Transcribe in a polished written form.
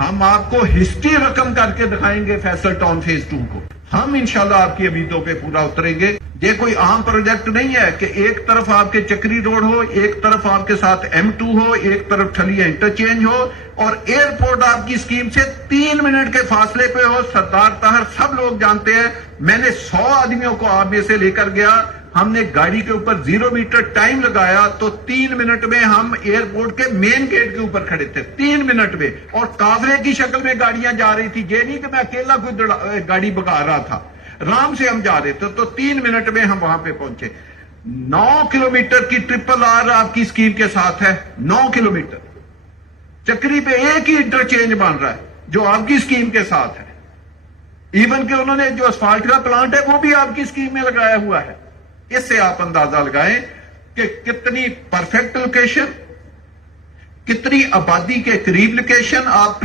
ہم آپ کو ہسٹری رقم کر کے دکھائیں گے فیصل ٹاؤن فیز 2 کو. ہم انشاءاللہ آپ کی امیدوں پہ پورا اتریں گے. یہ کوئی عام پروجیکٹ نہیں ہے کہ ایک طرف آپ کے چکری روڈ ہو، ایک طرف آپ کے ساتھ M2 ہو، ایک طرف ٹھلیاں انٹرچینج ہو، اور ایئرپورٹ آپ کی اسکیم سے 3 منٹ کے فاصلے پہ ہو. سردار طاہر سب لوگ جانتے ہیں، میں نے 100 آدمیوں کو آپ میں سے لے کر گیا، ہم نے گاڑی کے اوپر 0 میٹر ٹائم لگایا تو 3 منٹ میں ہم ایئرپورٹ کے مین گیٹ کے اوپر کھڑے تھے. 3 منٹ میں، اور کافرے کی شکل میں گاڑیاں جا رہی تھی. یہ نہیں کہ میں اکیلا کوئی گاڑی بگا رہا تھا، رام سے ہم جا رہے تھے. تو 3 منٹ میں ہم وہاں پہ پہنچے. 9 کلومیٹر کی ٹرپل آر آپ کی اسکیم کے ساتھ ہے. 9 کلومیٹر چکری پہ ایک ہی انٹرچینج بن رہا ہے جو آپ کی اسکیم کے ساتھ ہے. ایون کہ انہوں نے جو اسفالٹ کا پلانٹ ہے وہ بھی آپ کی اسکیم میں لگایا ہوا ہے. اس سے آپ اندازہ لگائیں کہ کتنی پرفیکٹ لوکیشن، کتنی آبادی کے قریب لوکیشن. آپ